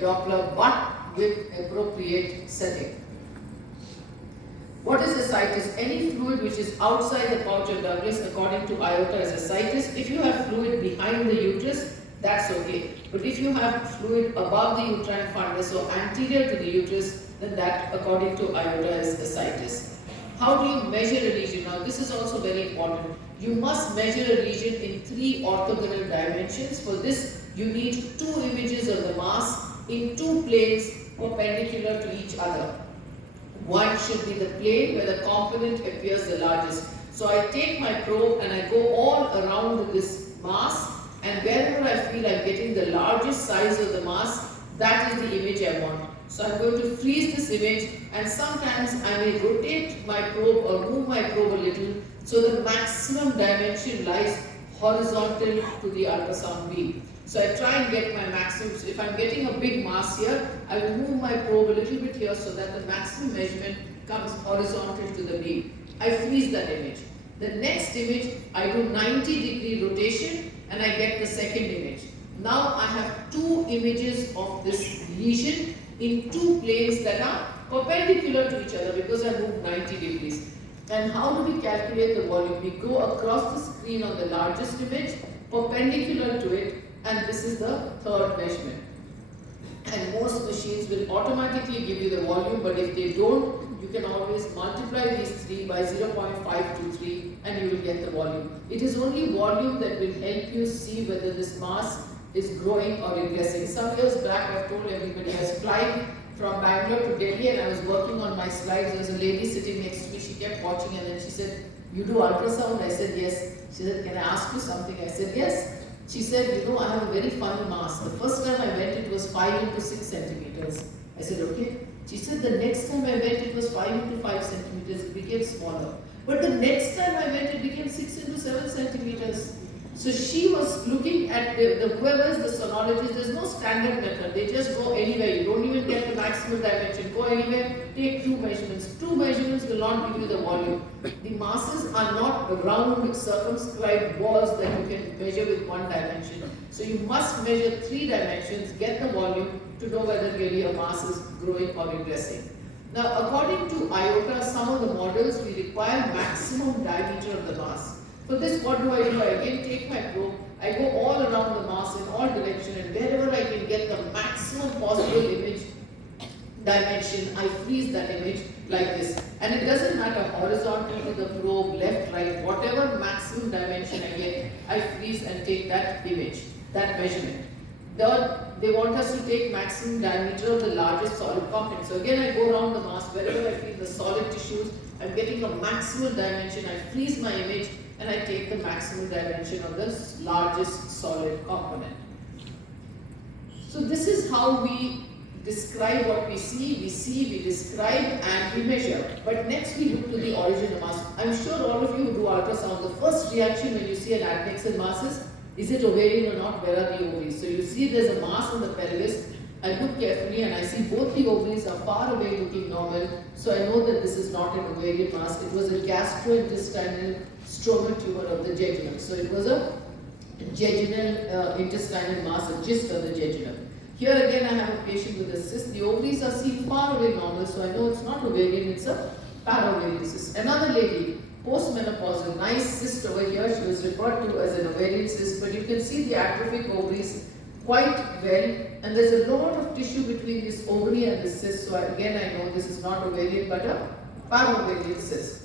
Doppler but with appropriate setting. What is a situs? Any fluid which is outside the pouch of Douglas according to IOTA is a situs. If you have fluid behind the uterus, that's okay. But if you have fluid above the uterine fundus or anterior to the uterus, then that according to IOTA is a situs. How do you measure a lesion? Now this is also very important. You must measure a lesion in 3 orthogonal dimensions. For this, you need 2 images of the mass in 2 planes perpendicular to each other. One should be the plane where the component appears the largest. So I take my probe and I go all around this mass, and wherever I feel I'm getting the largest size of the mass, that is the image I want. So I'm going to freeze this image, and sometimes I may rotate my probe or move my probe a little so the maximum dimension lies horizontal to the ultrasound beam. So I try and get my maximum. So if I'm getting a big mass here, I will move my probe a little bit here so that the maximum measurement comes horizontal to the beam. I freeze that image. The next image, I do 90-degree rotation and I get the second image. Now I have 2 images of this lesion in 2 planes that are perpendicular to each other because I moved 90 degrees. And how do we calculate the volume? We go across the screen on the largest image, perpendicular to it, and this is the third measurement. And most machines will automatically give you the volume, but if they don't, you can always multiply these 3 by 0.523 and you will get the volume. It is only volume that will help you see whether this mass is growing or regressing. Some years back I told everybody I was flying from Bangalore to Delhi and I was working on my slides. There was a lady sitting next to me, she kept watching and then she said, "You do ultrasound?" I said, "Yes." She said, "Can I ask you something?" I said, "Yes." She said, "You know, I have a very funny mass. The first time I went, it was 5 into 6 centimeters. I said, "Okay." She said, "The next time I went, it was 5 into 5 centimeters. It became smaller. But the next time I went, it became 6 into 7 centimeters. So she was looking at whoever is the sonologist. There's no standard method. They just go anywhere. You don't even get the maximum dimension. Go anywhere, take 2 measurements. 2 measurements will not give you the volume. The masses are not round, circumscribed balls that you can measure with 1 dimension. So you must measure 3 dimensions, get the volume to know whether really a mass is growing or regressing. Now, according to IOTA, some of the models we require maximum diameter of the mass. For this, what do? I again take my probe, I go all around the mass in all directions, and wherever I can get the maximum possible image dimension, I freeze that image like this. And it doesn't matter horizontal to the probe, left, right, whatever maximum dimension I get, I freeze and take that image, that measurement. Third, they want us to take maximum diameter of the largest solid component. So again, I go around the mass, wherever I feel the solid tissues, I'm getting a maximum dimension, I freeze my image, and I take the maximum dimension of the largest solid component. So this is how we describe what we see, we describe, and we measure. But next we look to the origin of mass. I'm sure all of you who do ultrasound, the first reaction when you see an adnexal mass is it ovarian or not? Where are the ovaries? So you see there's a mass in the pelvis. I look carefully and I see both the ovaries are far away looking normal. So I know that this is not an ovarian mass. It was a gastrointestinal stromal tumor of the jejunum. So it was a jejunal intestinal mass, a gist of the jejunum. Here again I have a patient with a cyst. The ovaries are seen far away normal, so I know it's not ovarian, it's a parovarian cyst. Another lady, postmenopausal, nice cyst over here. She was referred to as an ovarian cyst, but you can see the atrophic ovaries quite well, and there's a lot of tissue between this ovary and the cyst. So again I know this is not ovarian but a parovarian cyst.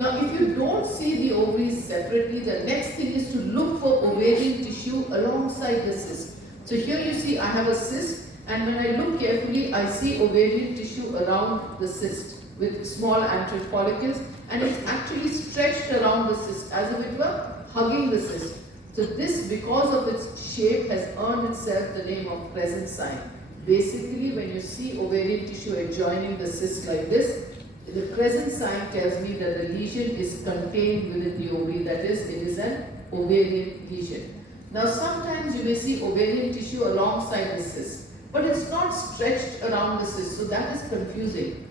Now, if you don't see the ovaries separately, the next thing is to look for ovarian tissue alongside the cyst. So here you see I have a cyst, and when I look carefully, I see ovarian tissue around the cyst with small antral follicles, and it's actually stretched around the cyst as if it were hugging the cyst. So this, because of its shape, has earned itself the name of crescent sign. Basically, when you see ovarian tissue adjoining the cyst like this, the crescent sign tells me that the lesion is contained within the ovary, that is, it is an ovarian lesion. Now sometimes you may see ovarian tissue alongside the cyst, but it's not stretched around the cyst, so that is confusing.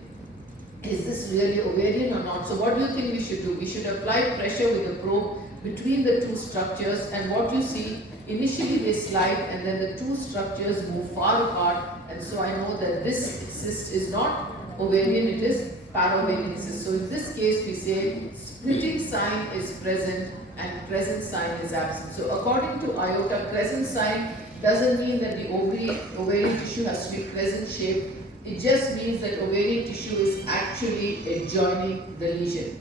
Is this really ovarian or not? So what do you think we should do? We should apply pressure with a probe between the 2 structures, and what you see, initially they slide and then the 2 structures move far apart and so I know that this cyst is not ovarian, it is paraovarian cyst. So in this case we say splitting sign is present and crescent sign is absent. So according to iota, crescent sign doesn't mean that the ovarian tissue has to be crescent shaped. It just means that ovarian tissue is actually adjoining the lesion.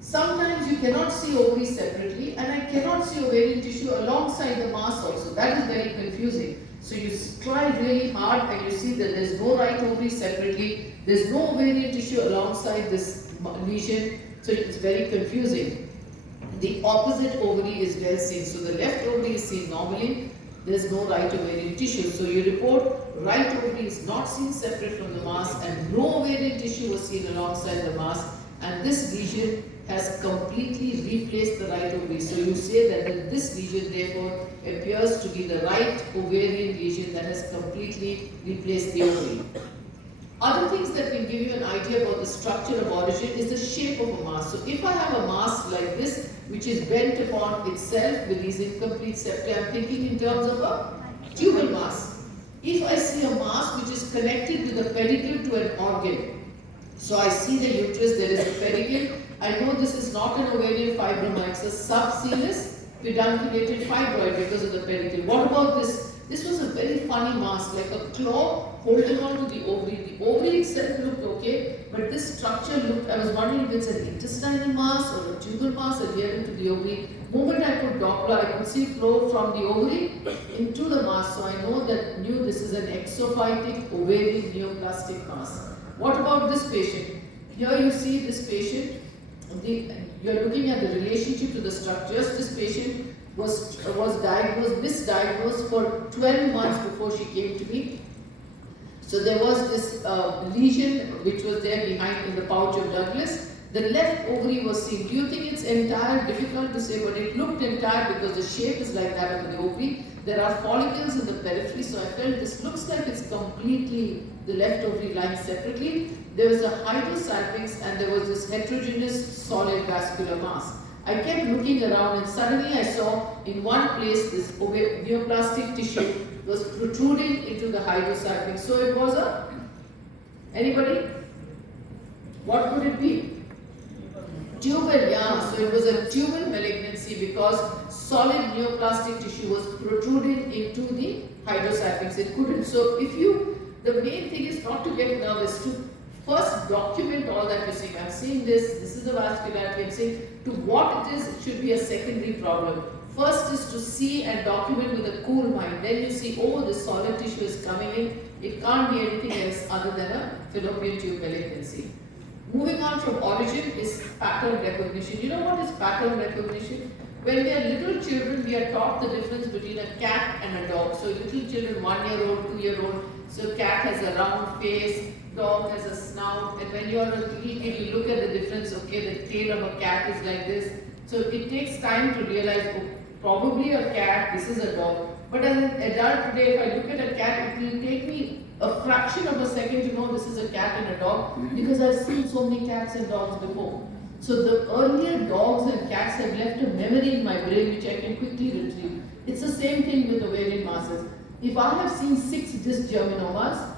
Sometimes you cannot see ovaries separately, and I cannot see ovarian tissue alongside the mass also. That is very confusing. So you try really hard and you see that there is no right ovary separately, there is no ovarian tissue alongside this lesion, so it's very confusing. The opposite ovary is well seen. So the left ovary is seen normally, there is no right ovarian tissue. So you report right ovary is not seen separate from the mass and no ovarian tissue was seen alongside the mass, and this lesion has completely replaced the right ovary. So you say that this lesion therefore appears to be the right ovarian lesion that has completely replaced the ovary. Other things that can give you an idea about the structure of origin is the shape of a mass. So if I have a mass like this, which is bent upon itself with these incomplete septa, I am thinking in terms of a tubal mass. If I see a mass which is connected with the pedicle to an organ, so I see the uterus, there is a pedicle, I know this is not an ovarian fibroma, it's a subserous pedunculated fibroid because of the pedicle. What about this? This was a very funny mass, like a claw holding on to the ovary. The ovary itself looked okay, but this structure looked, I was wondering if it's an intestinal mass or a tubal mass adhering to the ovary. The moment I put Doppler, I could see flow from the ovary into the mass, so I knew this is an exophytic ovarian neoplastic mass. What about this patient? Here you see this patient. You're looking at the relationship to the structures. This patient was misdiagnosed for 12 months before she came to me. So there was this lesion which was there behind in the pouch of Douglas. The left ovary was seen. Do you think it's entire? Difficult to say, but it looked entire because the shape is like that of the ovary. There are follicles in the periphery, so I felt this looks like it's completely the left ovary lying separately. There was a hydrosalpinx and there was this heterogeneous solid vascular mass. I kept looking around and suddenly I saw in one place this neoplastic tissue was protruding into the hydrosalpinx. So it was a, anybody? What could it be? Tubal, yeah. So it was a tubal malignancy because solid neoplastic tissue was protruding into the hydrosalpinx. It couldn't. So the main thing is not to get nervous, to first document all that you're seeing. I'm seeing this is the vascularity, I'm saying to what it is, it should be a secondary problem. First is to see and document with a cool mind. Then you see, oh, this solid tissue is coming in. It can't be anything else other than a fallopian tube malignancy. Moving on from origin is pattern recognition. You know what is pattern recognition? When we are little children, we are taught the difference between a cat and a dog. So little children, 1-year-old, 2-year-old, so cat has a round face, dog has a snout, and when you are a little kid, you look at the difference, okay, the tail of a cat is like this. So it takes time to realize, oh, probably a cat, this is a dog. But as an adult today, if I look at a cat, it will take me a fraction of a second to know this is a cat and a dog because I've seen so many cats and dogs before. So the earlier dogs and cats have left a memory in my brain which I can quickly retrieve. It's the same thing with ovarian masses. If I have seen 6 dysgerminomas,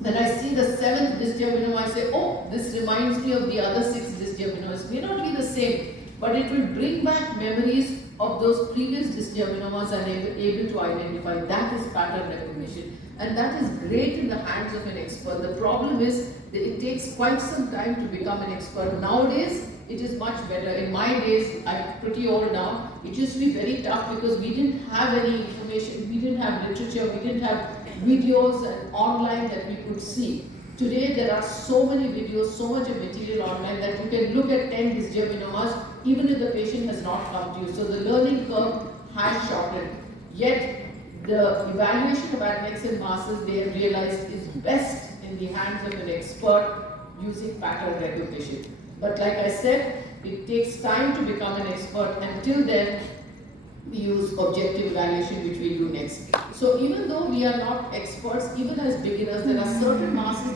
when I see the 7th dysgerminoma, I say, oh, this reminds me of the other 6 dysgerminomas. It may not be the same, but it will bring back memories of those previous dysgerminomas and able to identify. That is pattern recognition. And that is great in the hands of an expert. The problem is that it takes quite some time to become an expert. Nowadays, it is much better. In my days, I'm pretty old now, it used to be very tough because we didn't have any information, we didn't have literature, we didn't have videos and online that we could see. Today, there are so many videos, so much of material online that you can look at 10 dysgerminomas even if the patient has not come to you. So the learning curve has shortened. Yet, the evaluation of adnexal masses, they have realized, is best in the hands of an expert using pattern recognition. But like I said, it takes time to become an expert. Until then, we use objective evaluation, which we'll do next. So even though we are not experts, even as beginners, there are certain masses